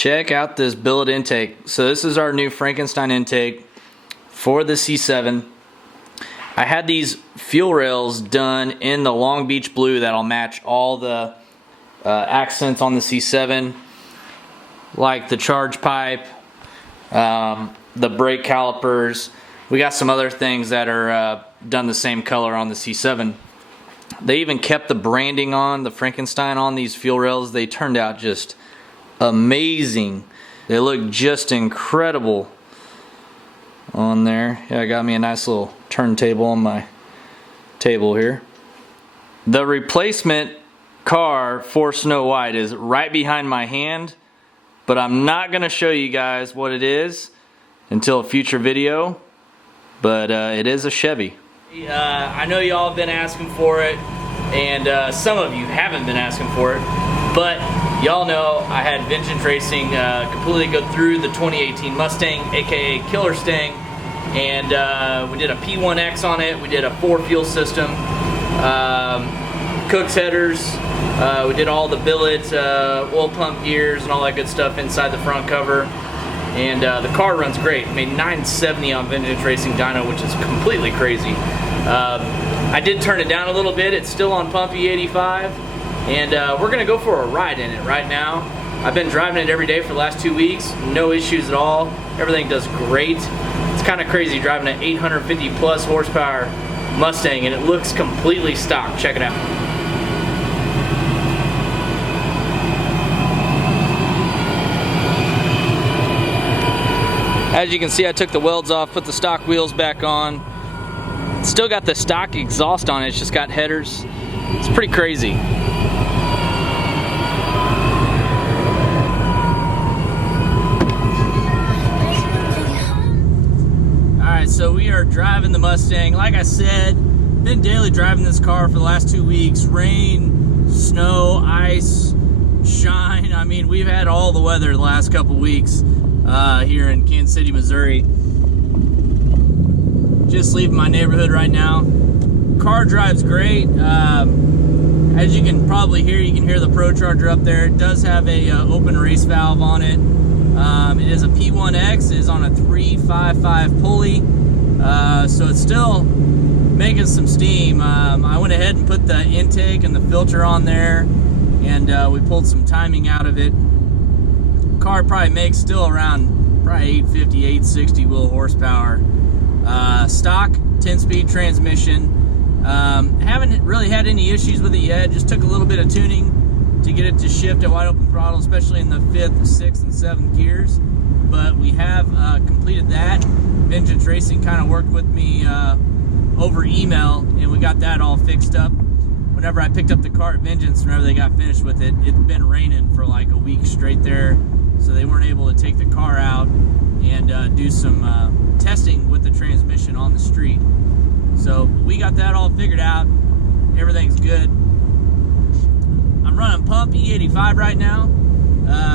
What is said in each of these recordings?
Check out this billet intake. So this is our new Frankenstein intake for the C7. I had these fuel rails done in the Long Beach blue that'll match all the accents on the C7, like the charge pipe, the brake calipers. We got some other things that are done the same color on the C7. They even kept the branding on, the Frankenstein on these fuel rails. They turned out just amazing. They look just incredible on there. Yeah, I got me a nice little turntable on my table here. The replacement car for Snow White is right behind my hand, but I'm not going to show you guys what it is until a future video, but it is a Chevy. I know y'all have been asking for it, and some of you haven't been asking for it, but y'all know I had Vengeance Racing completely go through the 2018 Mustang, aka Killer Stang, and we did a P1X on it. We did a 4-fuel system, Cook's headers, we did all the billets, oil pump gears, and all that good stuff inside the front cover. And the car runs great. Made 970 on Vengeance Racing dyno, which is completely crazy. I did turn it down a little bit. It's still on pump E85, and we're gonna go for a ride in it right now. I've been driving it every day for the last 2 weeks, no issues at all. Everything does great. It's kind of crazy driving an 850 plus horsepower Mustang, and it looks completely stock. Check it out. As you can see, I took the welds off, put the stock wheels back on. Still got the stock exhaust on it, it's just got headers. It's pretty crazy. Alright, so we are driving the Mustang. Like I said, been daily driving this car for the last 2 weeks. Rain, snow, ice, shine. I mean, we've had all the weather the last couple weeks. Here in Kansas City, Missouri. Just leaving my neighborhood right now. Car drives great. As you can probably hear, you can hear the Pro Charger up there. It does have a open race valve on it. It is a P1X. It is on a 355 pulley, so it's still making some steam. I went ahead and put the intake and the filter on there, and we pulled some timing out of it. Car probably makes still around probably 850, 860 wheel horsepower. Stock 10-speed transmission. Haven't really had any issues with it yet. Just took a little bit of tuning to get it to shift at wide open throttle, especially in the 5th, 6th, and 7th gears. But we have completed that. Vengeance Racing kind of worked with me over email, and we got that all fixed up. Whenever I picked up the car at Vengeance, whenever they got finished with it, it'd been raining for like a week straight there. So they weren't able to take the car out and do some testing with the transmission on the street. So we got that all figured out. Everything's good. I'm running pump E85 right now.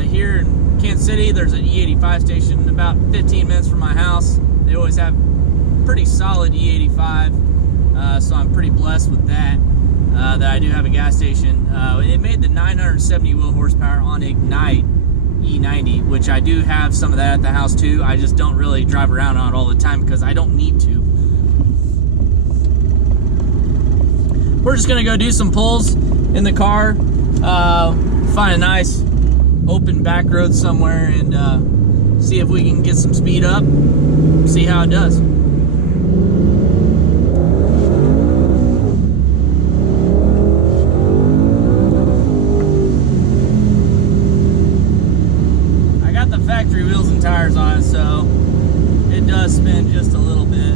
Here in Kansas City, there's an E85 station about 15 minutes from my house. They always have pretty solid E85, so I'm pretty blessed with that. That I do have a gas station. It made the 970 wheel horsepower on Ignite E90, which I do have some of that at the house too. I just don't really drive around on it all the time because I don't need to. We're just gonna go do some pulls in the car, find a nice open back road somewhere, and see if we can get some speed up, see how it does. Factory wheels and tires on it, so it does spin just a little bit.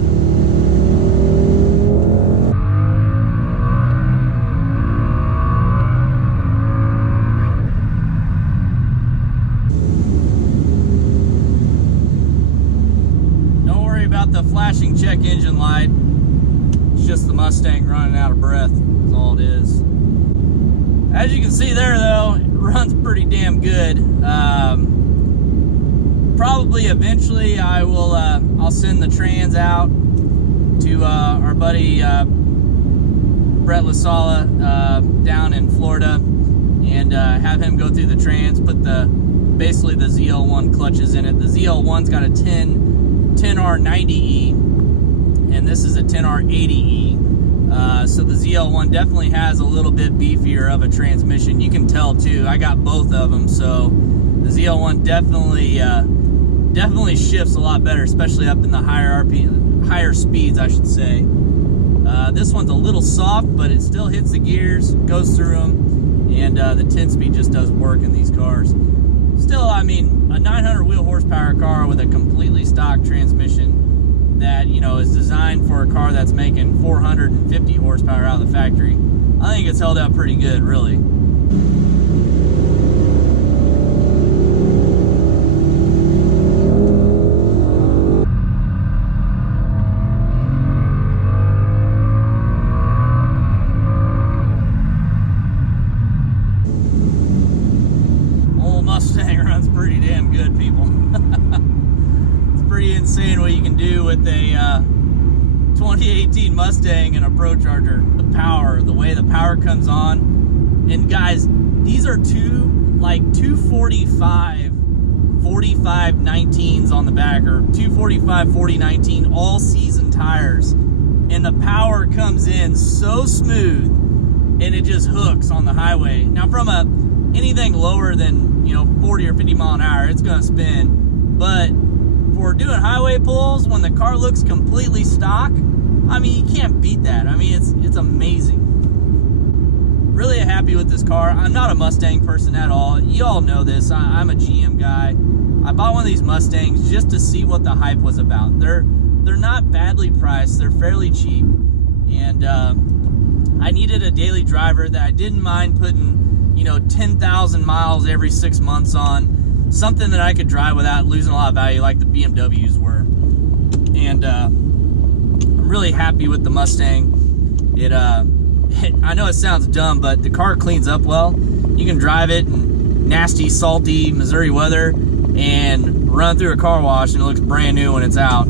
Don't worry about the flashing check engine light. It's just the Mustang running out of breath. That's all it is. As you can see there, though, it runs pretty damn good. Probably eventually I will I'll send the trans out to our buddy Brett LaSala down in Florida, and have him go through the trans, put the basically the ZL1 clutches in it. The ZL1's got a 10R90E, and this is a 10R80E. So the ZL1 definitely has a little bit beefier of a transmission. You can tell too. I got both of them, so the ZL1 definitely shifts a lot better, especially up in the higher speeds, I should say. This one's a little soft, but it still hits the gears, goes through them, and the 10-speed just does work in these cars. Still, I mean, a 900 wheel horsepower car with a completely stock transmission that, you know, is designed for a car that's making 450 horsepower out of the factory. I think it's held out pretty good, really. Old Mustang runs pretty damn good, people. Pretty insane what you can do with a 2018 Mustang and a Procharger. The power, the way the power comes on. And guys, these are two 245 45 19s on the back, or 245 40 19 all season tires, and the power comes in so smooth and it just hooks on the highway. Now from anything lower than, you know, 40 or 50 mile an hour, it's gonna spin, but for doing highway pulls, when the car looks completely stock, I mean, you can't beat that. I mean, it's amazing. Really happy with this car. I'm not a Mustang person at all. You all know this. I'm a GM guy. I bought one of these Mustangs just to see what the hype was about. They're not badly priced. They're fairly cheap, and I needed a daily driver that I didn't mind putting, you know, 10,000 miles every 6 months on. Something that I could drive without losing a lot of value, like the BMWs were. And I'm really happy with the Mustang. I know it sounds dumb, but the car cleans up well. You can drive it in nasty, salty Missouri weather and run through a car wash and it looks brand new when it's out.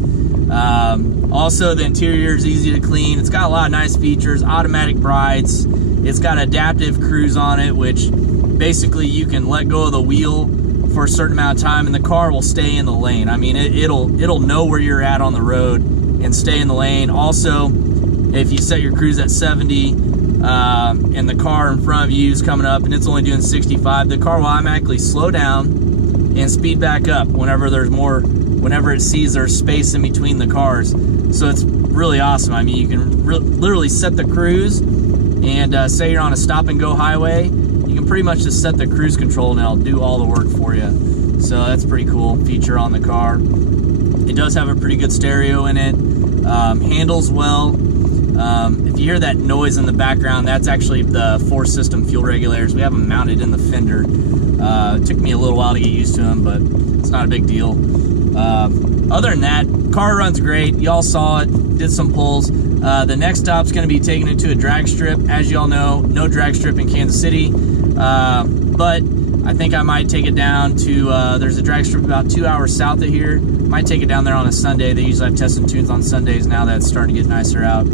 Also, the interior is easy to clean. It's got a lot of nice features, automatic brights. It's got adaptive cruise on it, which basically you can let go of the wheel for a certain amount of time and the car will stay in the lane. I mean, it'll know where you're at on the road and stay in the lane. Also, if you set your cruise at 70 and the car in front of you is coming up and it's only doing 65, the car will automatically slow down and speed back up whenever it sees there's space in between the cars. So it's really awesome. I mean, you can literally set the cruise and say you're on a stop and go highway, you can pretty much just set the cruise control and it'll do all the work for you. So that's a pretty cool feature on the car. It does have a pretty good stereo in it. Handles well. If you hear that noise in the background, that's actually the 4-system fuel regulators. We have them mounted in the fender. It took me a little while to get used to them, but it's not a big deal. Other than that, car runs great. Y'all saw it, did some pulls. The next stop's going to be taking it to a drag strip. As y'all know, no drag strip in Kansas City. But I think I might take it down to, there's a drag strip about 2 hours south of here. Might take it down there on a Sunday. They usually have tests and tunes on Sundays now that it's starting to get nicer out.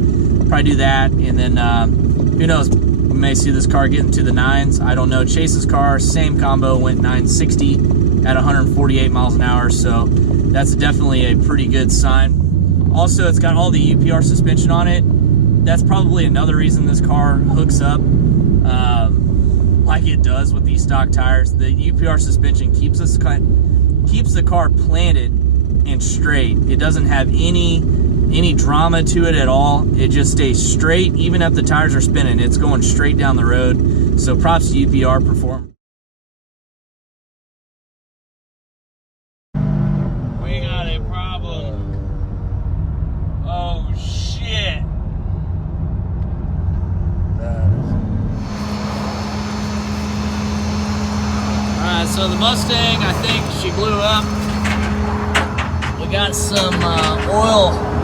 Probably do that, and then who knows, we may see this car getting to the 9s. I don't know. Chase's car, same combo, went 960 at 148 miles an hour, so that's definitely a pretty good sign. Also, it's got all the UPR suspension on it. That's probably another reason this car hooks up like it does with these stock tires. The UPR suspension keeps the car planted and straight. It doesn't have any drama to it at all. It just stays straight. Even if the tires are spinning, it's going straight down the road. So props to UPR perform. We got a problem. Oh shit. Alright, so the Mustang, I think she blew up. We got some oil.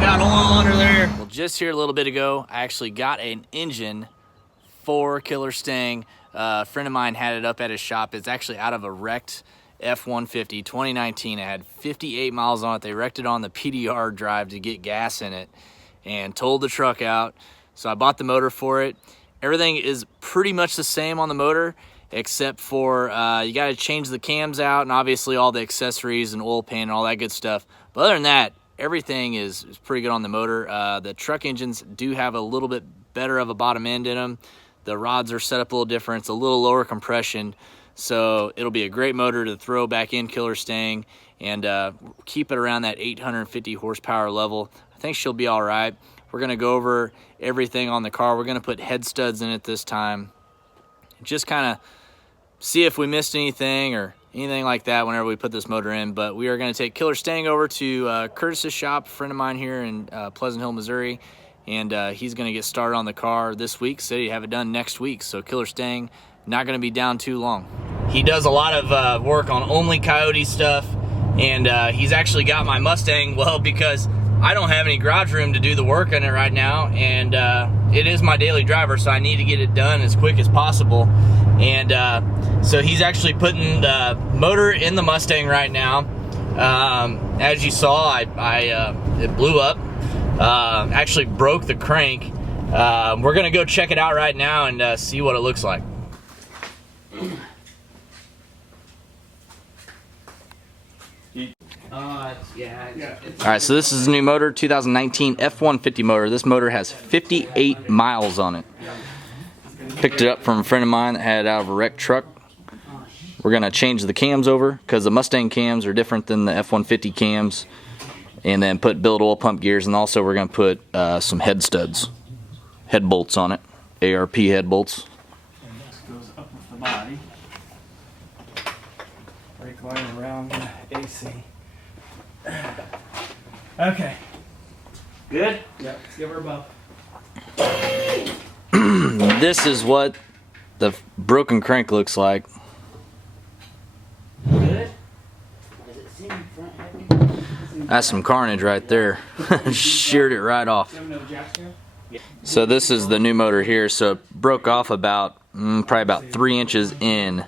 Got oil under there. Well, just here a little bit ago, I actually got an engine for Killer Stang. A friend of mine had it up at his shop. It's actually out of a wrecked F-150 2019. It had 58 miles on it. They wrecked it on the PDR drive to get gas in it and towed the truck out. So I bought the motor for it. Everything is pretty much the same on the motor, except for you got to change the cams out and obviously all the accessories and oil pan and all that good stuff. But other than that, everything is pretty good on the motor. The truck engines do have a little bit better of a bottom end in them. The rods are set up a little different. It's a little lower compression. So it'll be a great motor to throw back in Killer Stang and keep it around that 850 horsepower level. I think she'll be all right. We're gonna go over everything on the car. We're gonna put head studs in it this time. Just kind of see if we missed anything or anything like that whenever we put this motor in. But we are gonna take Killer Stang over to Curtis's shop, a friend of mine here in Pleasant Hill, Missouri. And he's gonna get started on the car this week. Said he'd have it done next week. So Killer Stang, not gonna be down too long. He does a lot of work on only Coyote stuff, and he's actually got my Mustang, well, because I don't have any garage room to do the work on it right now, and it is my daily driver, so I need to get it done as quick as possible. And so he's actually putting the motor in the Mustang right now. As you saw, it blew up, actually broke the crank. We're gonna go check it out right now and see what it looks like. All right, so this is a new motor, 2019 F-150 motor. This motor has 58 miles on it. Picked it up from a friend of mine that had it out of a wrecked truck. We're gonna change the cams over because the Mustang cams are different than the F-150 cams, and then put billet oil pump gears, and also we're gonna put some head studs, head bolts on it, ARP head bolts. And this goes up with the body. Brake line around the AC. Okay. Good? Yep, let's give her a bump. This is what the broken crank looks like. Good? That's some carnage right there. Sheared it right off. So this is the new motor here. So it broke off about, probably about 3 inches in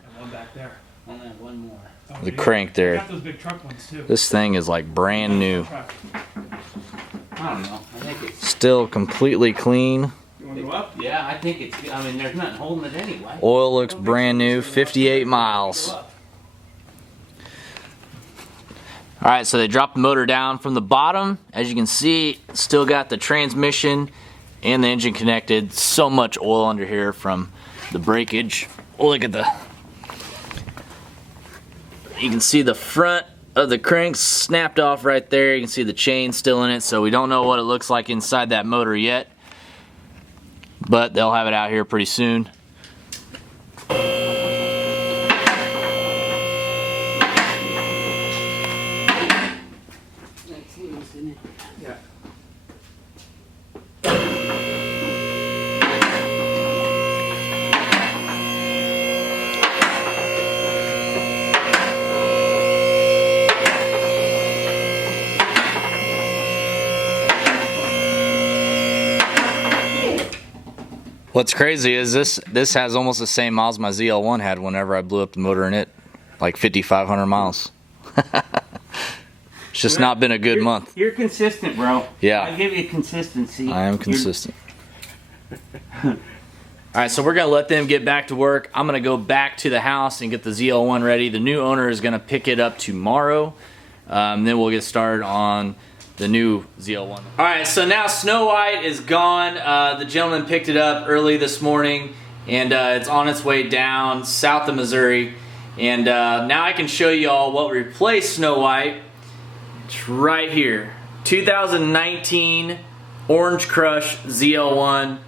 the crank there. This thing is like brand new. I don't know. I think it's Still completely clean. You want to go up? yeah. I think it's. I mean, there's nothing holding it anyway. Oil looks brand new. 58 miles. Alright, so they dropped the motor down from the bottom. As you can see, still got the transmission and the engine connected. So much oil under here from the breakage. Look at the... You can see the front of the crank snapped off right there. You can see the chain still in it, so we don't know what it looks like inside that motor yet. But they'll have it out here pretty soon. Yeah. What's crazy is this has almost the same miles my ZL1 had whenever I blew up the motor in it, like 5,500 miles. It's just not been a good month. You're consistent, bro. Yeah. I give you consistency. I am consistent. Alright, so we're going to let them get back to work. I'm going to go back to the house and get the ZL1 ready. The new owner is going to pick it up tomorrow. Then we'll get started on the new ZL1. Alright, so now Snow White is gone. The gentleman picked it up early this morning, and it's on its way down south of Missouri. And now I can show you all what replaced Snow White. It's right here. 2019 Orange Crush ZL1.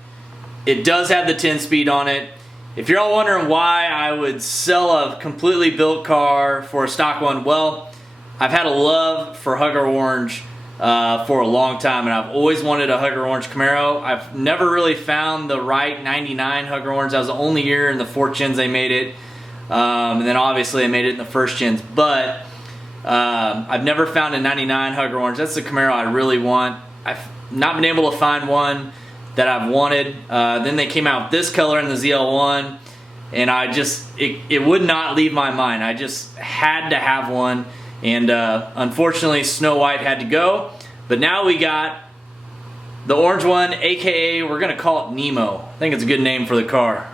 It does have the 10-speed on it. If you're all wondering why I would sell a completely built car for a stock one, well, I've had a love for Hugger Orange for a long time, and I've always wanted a Hugger Orange Camaro. I've never really found the right 99 Hugger Orange. That was the only year in the 4th gens they made it. And then obviously they made it in the 1st gens. But I've never found a 99 Hugger Orange. That's the Camaro I really want. I've not been able to find one that I've wanted. Then they came out with this color in the ZL1, and it would not leave my mind. I just had to have one. And unfortunately Snow White had to go, but now we got The orange one, aka we're gonna call it Nemo. I think it's a good name for the car.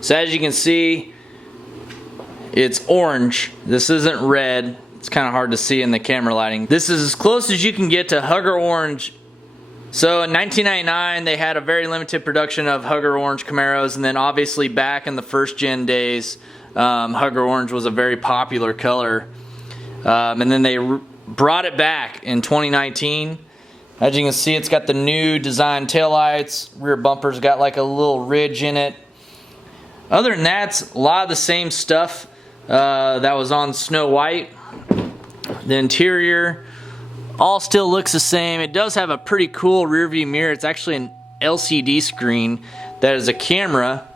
So as you can see, it's orange. This isn't red. It's kind of hard to see in the camera lighting. This is as close as you can get to Hugger Orange. So in 1999, they had a very limited production of Hugger Orange Camaros, and then obviously back in the first gen days, Hugger Orange was a very popular color. And then they brought it back in 2019. As you can see, it's got the new design taillights. Rear bumper's got like a little ridge in it. Other than that, it's a lot of the same stuff that was on Snow White. The interior all still looks the same. It does have a pretty cool rear view mirror. It's actually an LCD screen that is a camera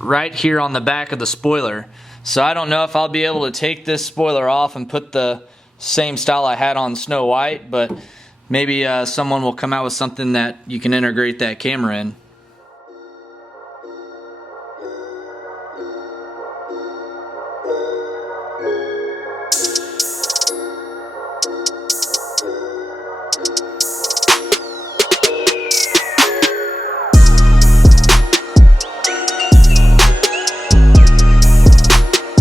right here on the back of the spoiler. So I don't know if I'll be able to take this spoiler off and put the same style I had on Snow White, but maybe someone will come out with something that you can integrate that camera in.